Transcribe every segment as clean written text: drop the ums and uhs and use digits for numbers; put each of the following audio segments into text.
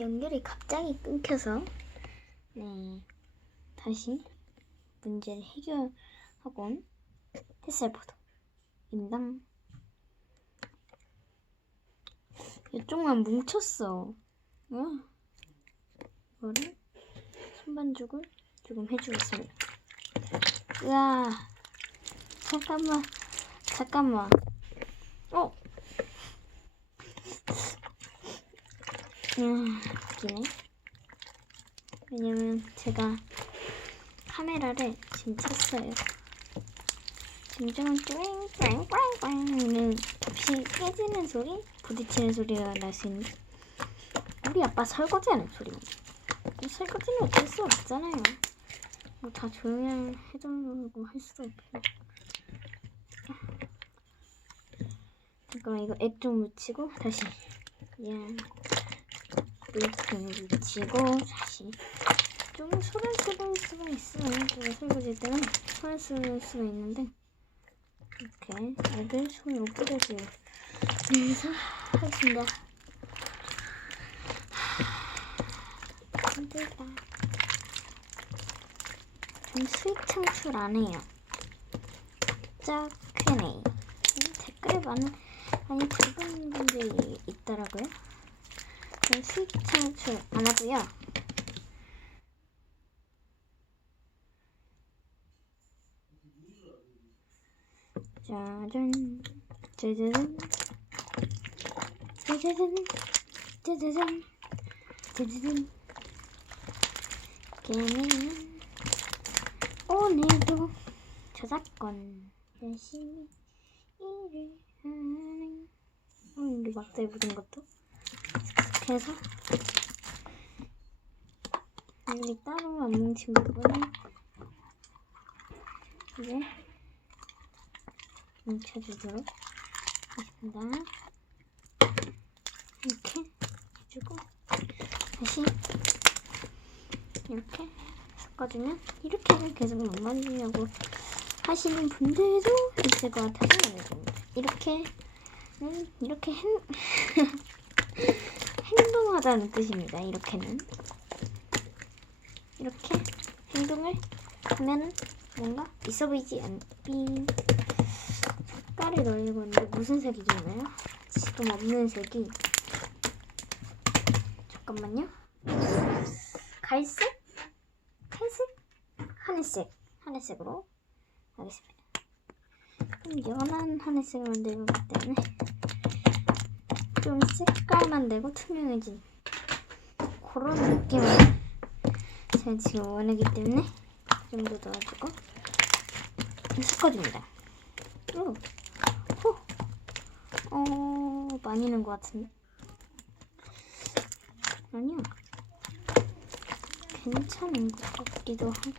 연결이 갑자기 끊겨서 다시 문제를 해결하고 온 햇살포도입니다. 이쪽만 뭉쳤어. 이거를 손반죽을 조금 해주겠습니다. 으아, 잠깐만. 웃기네. 왜냐면 제가 카메라를 지금 켰어요. 지금 꽝꽝꽝꽝는 접시 깨지는 소리, 부딪히는 소리가 날 수 있는데 우리 아빠 설거지하는 소리. 설거지는 어쩔 수 없잖아요. 뭐 다 조용히 해달라고 할 수도 없고. 잠깐만, 이거 액 좀 묻히고 다시 좀 묻히고 다시 좀 소란스러울 수가 있어요. 제가 설거지 때문에 소란스러울 수가 있는데 이렇게 액을 손으로 뿌려줘요. 그래서 하겠습니다. 힘들다. 전 수익 창출 안 해요. 짝 Q&A. 댓글에 많이 붉은 분들이 있더라고요. 전 수익 창출 안 하고요. 짜잔, 짜자잔, 짜자잔, 짜자잔, 짜자잔. 개미는 오늘도 저작권 열심히 일을 하는. 여기 막대에 묻은 것도 슥슥 해서 여기 따로 안 뭉친 부분은 이제 뭉쳐주도록 하겠습니다. 이렇게 해주고 다시 이렇게 섞어주면 이렇게 계속 못 만지냐고 하시는 분들도 있을 것 같아서 이렇게 행동하자는 뜻입니다. 이렇게는 이렇게 행동을 하면 뭔가 있어 보이지 않비. 색깔을 넣으려고 하는데 무슨 색이 좋나요? 지금 없는 색이, 잠깐만요. 갈색? 회색? 하늘색으로 하겠습니다. 연한 하늘색을 만들기 때문에 좀 색깔만 내고 투명해진 그런 느낌을 제가 지금 원하기 때문에 좀 더 넣어주고 섞어줍니다. 많이 넣은 것 같은데? 아니야, 괜찮은 것 같기도 하고.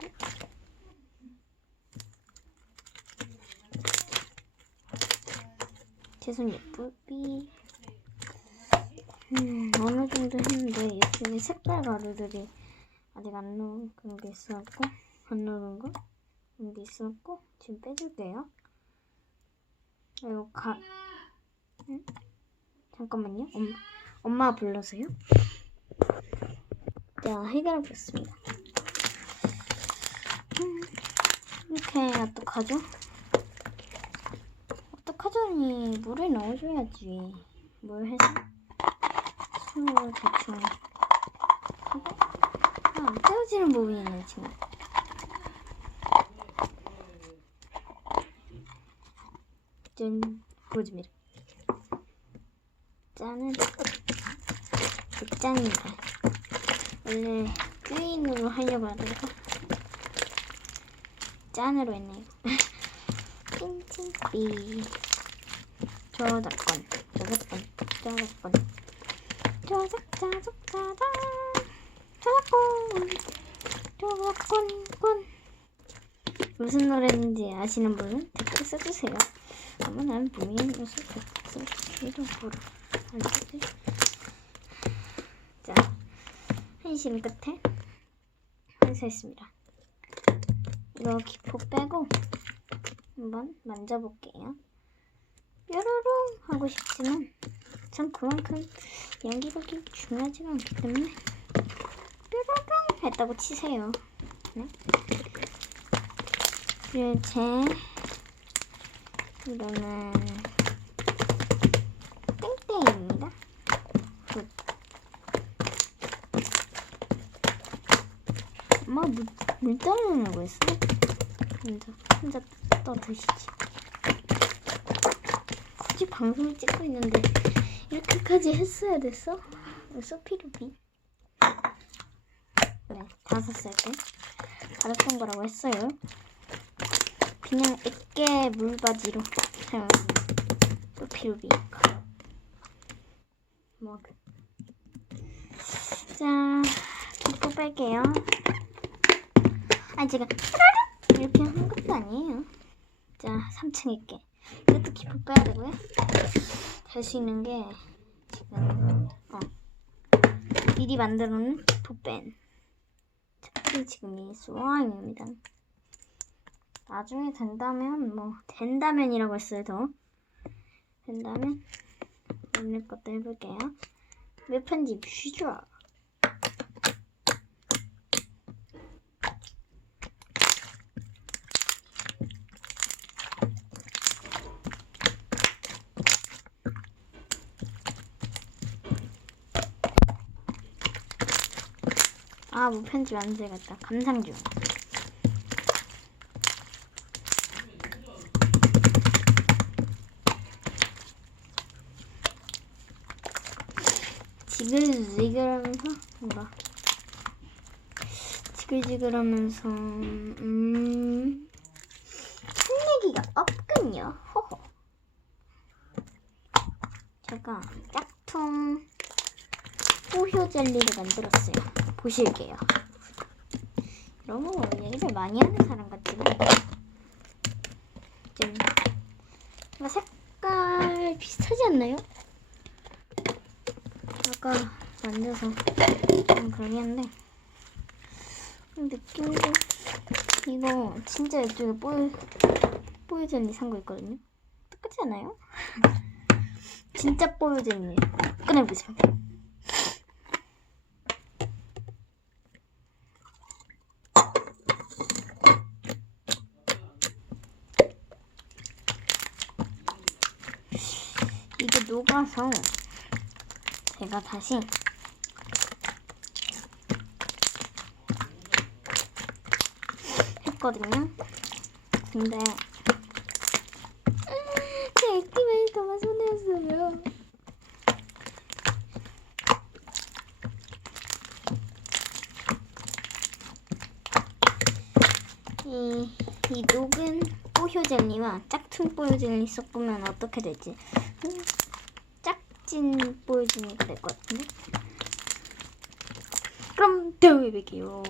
제 손 예쁘비. 어느 정도 했는데 이쪽에 색깔 가루들이 아직 안 넣은 그런 게 있어갖고 안 넣은 거 그런 게 있어갖고 지금 빼줄게요. 이거 잠깐만요. 엄마 불러서요. 자, 해결해보겠습니다. 이렇게 어떡하죠? 어떡하자니, 물을 넣어줘야지. 물 해서 손으로 대충 하고 안 떼어지는 부분이 있는 친구. 짠, 보여줍니다. 짠은 짠입니다. 원래 큐인으로 하려고 하다가 짠으로 했네요. 찐찐삐. 저작권. 저작권. 무슨 노래인지 아시는 분은 댓글 써주세요. 아마 난 무미해서 댓글 써주기도 보라. 알겠지? 자, 한심 끝에 완성했습니다. 이거 기포 빼고 한번 만져볼게요. 뾰로롱 하고 싶지만 전 그만큼 연기가 그렇게 중요하지가 않기 때문에 뾰로롱 했다고 치세요. 네? 그리고 제 이름은 땡땡입니다. 엄마 물 떠내려고 했어? 혼자 떠 드시지. 굳이 방송을 찍고 있는데 이렇게까지 했어야 됐어? 소피루비. 그래, 5살 때 받았던 거라고 했어요. 그냥 액계 물바지로 사용하는 소피루비. 머그. 자, 기포 뺄게요. 제가 이렇게 한 것도 아니에요. 자, 3층 액계. 이것도 기포 빼야 되고요. 될 수 있는 게 지금 미리 만들어 놓은 기포 뺀 특히 지금 이 스와임입니다. 나중에 된다면 된다면이라고 했어요. 더 된다면 오늘 것도 해볼게요. 웹 편집 쉬죠. 뭐 편집 안 되겠다. 감상 중. 지글지글하면서 지글지글하면서 혼내기가 없군요. 호호. 제가 짝퉁 뽀효 젤리를 만들었어요. 보실게요. 너무 얘기를 많이 하는 사람 같지만 좀 색깔 비슷하지 않나요? 아까 만져서 좀 그러긴 한데 느낌도 이거 진짜 이쪽에 뽀요 젤리 산 거 있거든요. 똑같지 않아요? 진짜 뽀요 젤리 꺼내보세요. 이게 녹아서 제가 다시 했거든요. 근데 제 액티베이터가 손해였어요. 이 녹은 뽀효 젤리와 짝퉁 뽀효 젤리 섞으면 어떻게 될지 짝진 뽀효 젤리가 될 것 같은데. 그럼 다음에 뵐게요.